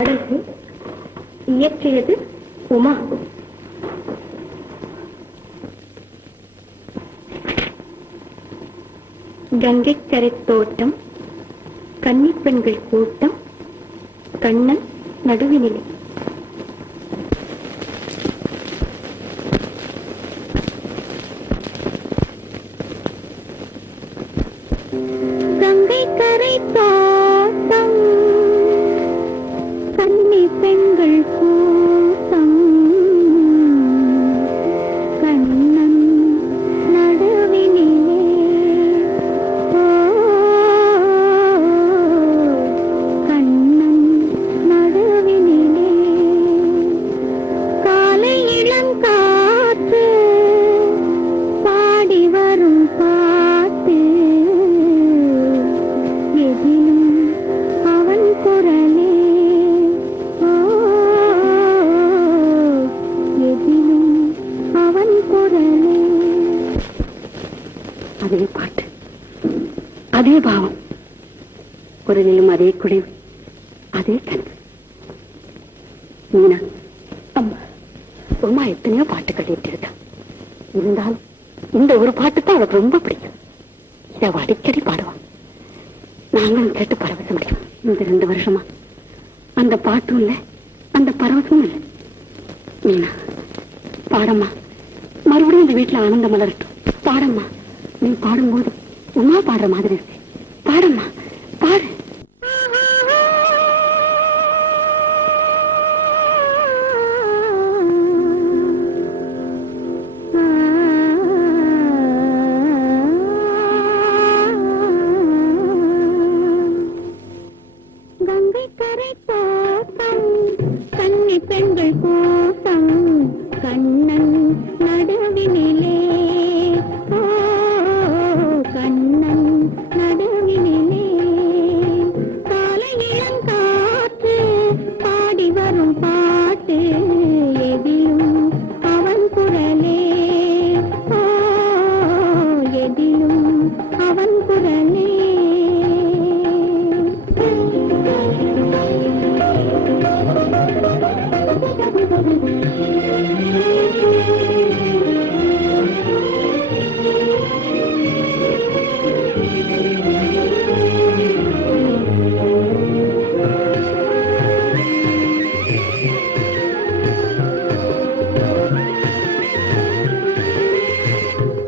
பாடல்கள் இயற்றியது உமா. கங்கைக்கரை தோட்டம், கன்னிப்பெண்கள் கூட்டம், கண்ணன் நடுவினிலே. கங்கைக்கரை தோட்டம், கன்னி பெண்கள் கூட்டம், கண்ணன் நடுவினிலே. கண்ணன் நடுவினிலே. காலை இளங்காற்று பாடி வரும் பாட்டு, எதிலும் அவன் குரலே. அதே பாட்டு, அதே பாவம், குரலிலும் அதே குடைவு, அதே கனவு. மீனா அம்மா, உமா எத்தனையோ பாட்டுகள் ஏற்றிருக்கா. இருந்தாலும் இந்த ஒரு பாட்டு தான் அவளுக்கு ரொம்ப பிடிக்கும். இதை அவ அடிக்கடி பாடுவான். நாங்களும் கேட்டு பரவசம் அடைவோம். இந்த 2 வருஷமா அந்த பாட்டும் இல்லை, அந்த பரவசமும் இல்லை. மீனா பாடம்மா, மறுபடியும் இந்த வீட்டுல ஆனந்தம் மலரட்டும். பாடம்மா, நீ பாடும்போது உமா பாடுற மாதிரி இருக்கு. பாடம்மா, பாடு. கங்கைக்கரை தோட்டம், கன்னி பெண்கள் கூட்டம், கண்ணன் நடுவினிலே. கண்ணன் நடுவினிலே. காலை இளங்காற்று பாடி வரும் பாட்டு, எதிலும் அவன் குரலே. எதிலும் அவன் குரலே.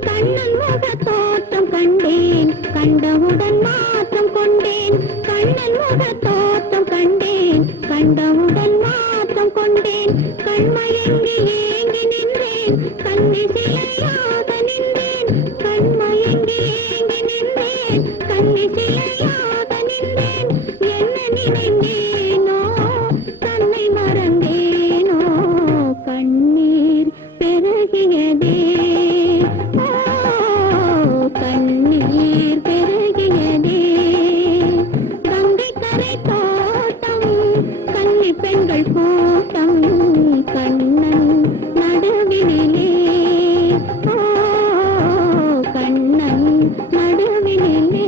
கண்ணன் முக தோற்றம் கண்டேன், கண்டவுடன் மாற்றம் கொண்டேன். கண்ணன் முக தோற்றம் கண்டேன், கண்டவுடன் மாற்றம் கொண்டேன். கண்மயங்கி ஏங்கி நின்றேன், கண்ணி சிலையாக நின்றேன். கண்மயங்கி ஏங்கி நின்றேன், கண்ணி சிலையாக நின்றேன். என்ன நினைந்தேனோ, தன்னை மறந்தேனோ, கண்ணீர் பெருகியதே. கண்ணீர் பெருகியதே. கங்கைக்கரை தோட்டம், கன்னி பெண்கள் கூட்டம், கண்ணன் நடுவினிலே. கண்ணன் நடுவினிலே.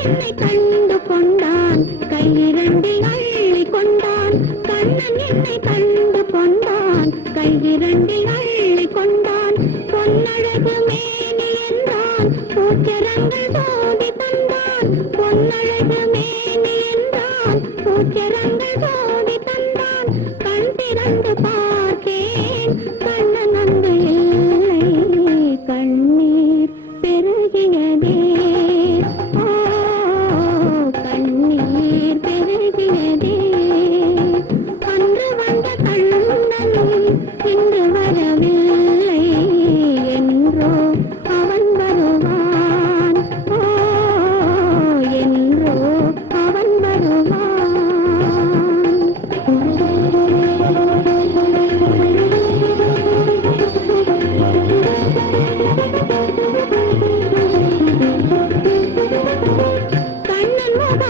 என்னை கண்டு கொண்டான், கையிரண்டில் அள்ளி கொண்டான். கண்ணன் என்னை கண்டு கொண்டான், கையிரண்டில் அள்ளி கொண்டான். பொன்னழகு மேனி என்றான், பூச்சரங்கள் சோதி தந்தான். பொன்னழகு மேனி என்றான், பூச்சரங்கள் சோதி தந்தான். கண் திறந்து பார்த்தேன், கண்ணன் அங்கு இல்லை. கண்ணீர் பெருகியதே. கண்ணீர் பெருகியதே. அன்று வந்த கண்ணன் இன்று வரவில்லை, என்றோ அவன் வருவான். என்றோ அவன் வருவான்.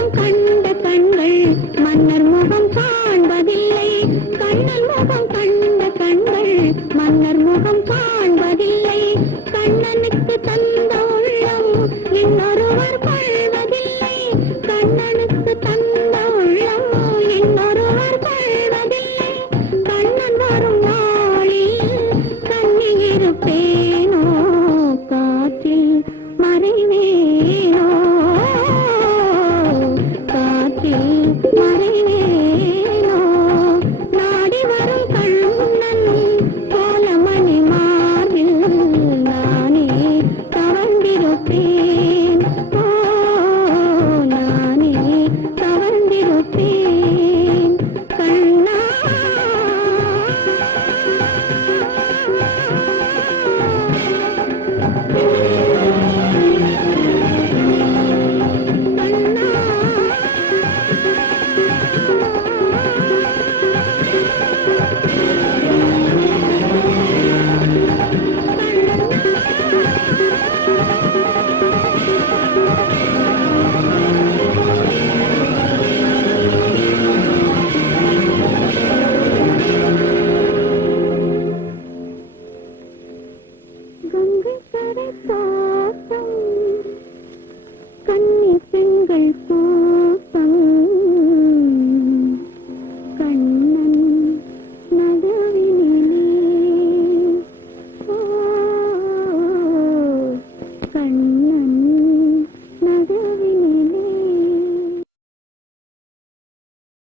முகம் கண்ட கண்கள் மன்னர் முகம் காண்பதில்லை. கண்ணன் முகம் கண்ட கண்கள் மன்னர் முகம் காண்பதில்லை. கண்ணனுக்கு தந்த உள்ளம் இன்னொருவர் கொள்வதில்லை. கண்ணனுக்கு தந்த உள்ளம் இன்னொருவர் கொள்வதில்லை. கண்ணன் வரும் நாளில் கண்ணில் இருப்பேனோ, காற்றில் மறைவேனோ, காற்றில் மறைவேனோ. நாடி வரும் கண்ணன் கோலமணி மார்பில் நானே தவழ்ந்திருப்பேன். ஓ, நானே தவழ்ந்திருப்பேன். கண்ணா கங்கை கரை தோட்டம்